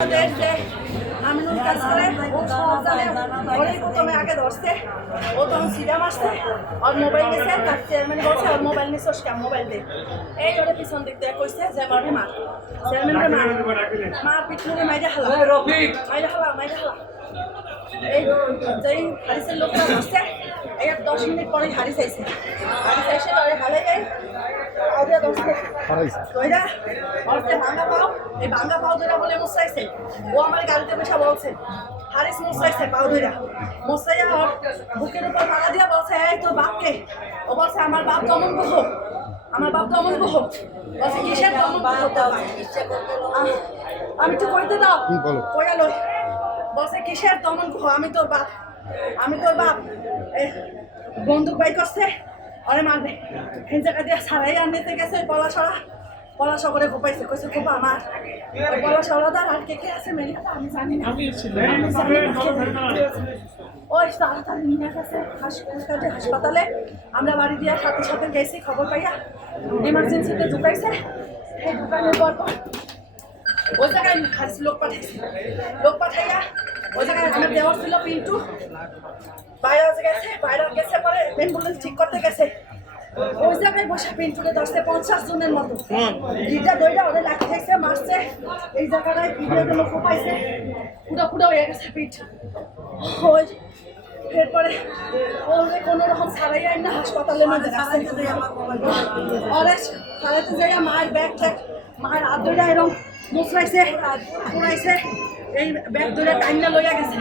আমিনুল কাজ করে ও সব জানে ওরই প্রথমে আগে ধরছে ও তখন সিধা মারছে ওর মোবাইল গেছে তার চেয়ারম্যান বলছে ওর মোবাইল নিয়ে সোস মোবাইল দে এই ওরে পিছন দিক দিয়ে কইছে যে মারবে মার চেয়ারম্যানরে মার পিছনে মাইরা হালা মাইরা হালা এই যেই হারিসের লোকরা ধরছে এই 10 মিনিট পরে হারিস আইছে এসে ওরে হালে যাই ওদের ধরছে কইরা ওরতে ভাঙা পাও এই ভাঙা পাও ধরে বলে মুছাইছে ও আমার গাড়িতে বসে বলছে হারিস মুছাইছে পাও ধরে মুছাইয়া ওর বুকের উপর মালা দিয়া বলছে এই তোর বাপকে ও বলছে আমার বাপ দমন বহ আমার বাপ দমন বহ বলছে কিসের দমন বহ আমি তো কইতে দাও কইয়ালো বলছে কিসের দমন বহ আমি তোর বাপ বন্দুক বাই করছে ওরে মারবে এই জায়গা দিয়ে ছাড়াই আনতে গেছে পলাশা করে কোপাইছে কইছে কোপা আমার ওই পলাশাওয়ালাদার আর কে আছে মেরে আমি জানি না ওই তাড়াতাড়ি নিয়ে গেছে হাসপাতালে আমরা বাড়ি দিয়ে সাথে সাথে গেছি খবর পাইয়া এমার্জেন্সিতে ঢুকাইছে এই ঢুকানোর পর ওই জায়গায় লোক পাঠাইয়া ওই জায়গায় আমার দেওয়ার ছিল পিন্টু বাইরে গেছে পরে অ্যাম্বুলেন্স ঠিক করতে গেছে ওই জায়গায় বসে পিন্টুকে ধরছে 50 জনের মতো দুইটা দইটা ওদের লাঠি খাইছে মারছে এই জায়গাটায় পিঠেগুলো কোপাইছে পুরো হয়ে গেছে পিঠ ওই এরপরে ওরে কোনো রকম ছাড়াই আইন না হাসপাতালে মধ্যে ওরে ছাড়াইতে যাই মায়ের ব্যাগ মায়ের হাত ধরে এরকম মুছরাইছে পুরাইছে এই ব্যাগ ধরে টাইমটা লইয়া গেছে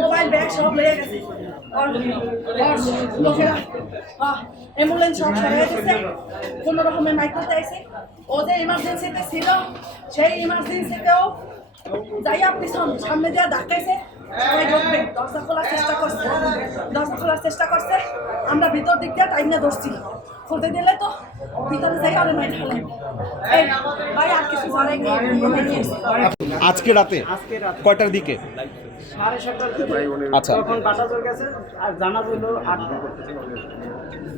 মোবাইল ব্যাগ সব লইয়া গেছে লোকেরা অ্যাম্বুলেন্স সব সরাই দিচ্ছে কোনো রকমের মাইক্রোতে আইছে ও যে ইমার্জেন্সিতে ছিল সেই ইমার্জেন্সিতেও যাইয়া পিছন সামনে দিয়ে ধাক্কাইছে সবাই ঢুকবে দরজা খোলার চেষ্টা করছে আমরা ভিতর দিক দিয়ে টাইম না ধরছি খুলতে দিলে তো ভিতরে যাই আরে মাইট ফেলাই ভাই আর কিছু জানাই আজকে রাতে কয়টার দিকে? 7:30 আচ্ছা, তখন বাটাজোর গেছে আর জানাজা হলো 8টায়।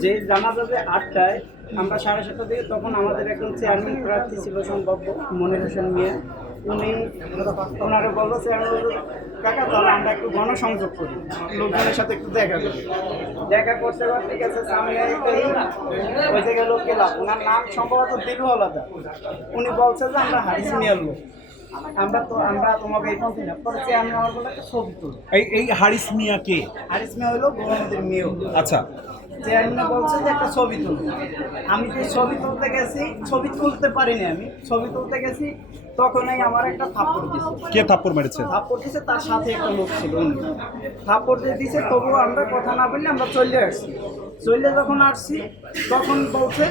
যে জানাজা যে 8টায় আমরা 7:30 দিকে তখন আমাদের একজন চেয়ারম্যান প্রার্থী ছিল সম্ভব মনির হোসেন মিয়া, ওনারা বললো চেয়ারম্যান কাকা তাহলে আমরা একটু গণসংযোগ করি, লোকজনের সাথে একটু দেখা করতে গেছে সামনে ওই জায়গায় লোক গেলাম, ওনার নাম সম্ভবত দিলু আলাদা, উনি বলছে যে আমরা হারিস মিয়ার লোক, আমরা তোমাকে এই পন্থী না পরে চেয়ারম্যান আমার বলে একটা ছবি তুল। এই হারিস মিয়া কে? হারিস মিয়া হইলো গৌরমদের মেয়েও। আচ্ছা, চেয়ারম্যান বলছে যে একটা ছবি তুল, আমি যে ছবি তুলতে গেছি ছবি তুলতে পারিনি, আমি ছবি তুলতে গেছি তখনই আমার একটা থাপ্পড় দিছে। কে থাপ্পড় মেরেছে? থাপ্পড় দিছে তার সাথে একটা লোক ছিল, উনি থাপ্পড় দিয়ে দিছে, তবুও আমরা কথা না বললে আমরা চলে যখন আসছি তখন বলছে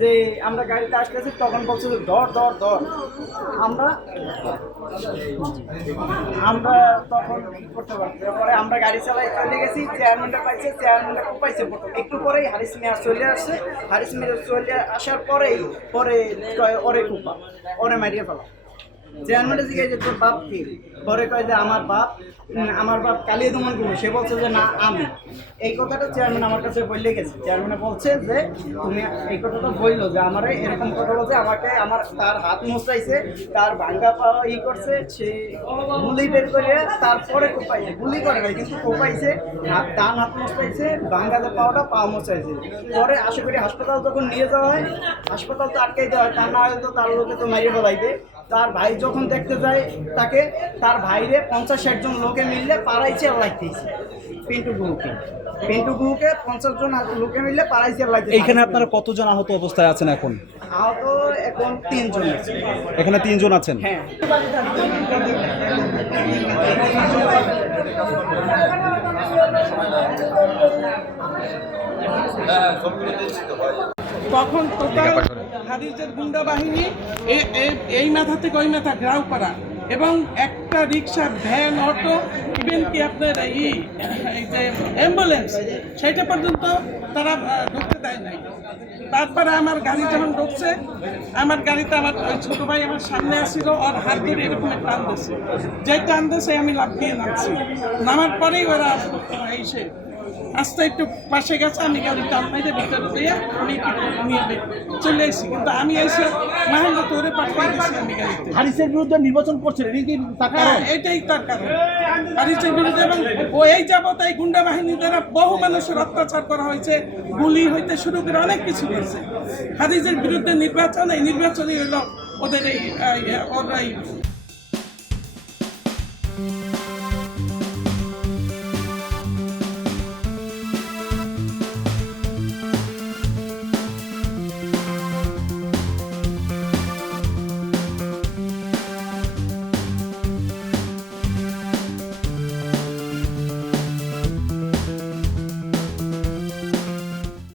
যে আমরা গাড়িতে আসতেছি, তখন বলছে যে ধর আমরা তখন করতে পারছি, পরে আমরা গাড়ি চালাই চলে গেছি, চেয়ারম্যানটা পাইছে প্রথম, একটু পরেই হারিস মিয়া চলে আসছে, হারিস মিয়া চলে আসার পরে ওরে কুপা ওরে মারিয়ে ফেলা। চেয়ারম্যানটা জিজ্ঞাসা তোর বাপ কি, পরে কয় যে আমার বাপ কালিয়ে দমন করবো, সে বলছে যে না আমি, এই কথাটা চেয়ারম্যান আমার কাছে বললে গেছে, চেয়ারম্যানে বলছে যে তুমি এই কথাটা বললো যে আমার এরকম কথা বলছে, তার হাত মোচড়াইছে, তার ভাঙ্গা পাওয়া করছে, সে গুলি বের করে তারপরে কোপাইছে, গুলি করে নাই কিন্তু কোপাইছে, ডান হাত মোচড়াইছে, ভাঙ্গাতে পা মোচড়াইছে, পরে আশা করি হাসপাতাল যখন নিয়ে যাওয়া হয়, হাসপাতাল তো আটকাই দেওয়া হয়, তা না হয়তো তার লোকে তো মারিয়ে ফেলাইবে। তার ভাই যখন দেখতে যায় তাকে, তার ভাইরে 50-60 জন লোকে মিললে পাড়াইছে লাইতেছে পিন্টু গুহুকে 50 জন লোকে মিললে পাড়াইছে লাইতেছে। এইখানে আপনারা কতজন আহত অবস্থায় আছেন এখন? আহত এখন 3 জন আছে। এখানে 3 জন আছেন? হ্যাঁ। তখন টোটাল হাদিসের গুন্ডা বাহিনী এই মাথা থেকে ওই মাথা ঘেরাও করা, এবং একটা রিক্সা, ভ্যান, অটো, ইভেন কি আপনার এই যে অ্যাম্বুলেন্স, সেটা পর্যন্ত তারা ঢুকতে দেয় নাই। তারপরে আমার গাড়ি যখন ঢুকছে, আমার গাড়িতে আমার ওই ছোটো ভাই আমার সামনে আসছিল, ওর হাত ধরে এরকম টান দিয়েছে, যে টান দিয়েছে আমি লাফ দিয়ে নামছি, নামার পরেই ওরা এসে আস্তে একটু পাশে গেছে, আমি গাড়ি টান মাইরে ভিতরে দিয়ে উনি নিয়ে চলে এসেছি, কিন্তু আমি এসে মাহেন্দ্র তোরে পাঠিয়ে দিয়েছি আমি গাড়িতে। হারিসের বিরুদ্ধে নির্বাচন করছেন, এটা কি তার হ্যাঁ, কারণ? এটাই তার কারণ। হারিসের বিরুদ্ধে এবং ও এই যাবত এই গুন্ডা বাহিনী দ্বারা বহু মানুষের অত্যাচার করা হয়েছে, গুলি হইতে শুরু করে অনেক কিছু হয়েছে। হারিসের বিরুদ্ধে নির্বাচন, এই নির্বাচনই হলো ওদের এই ওরাই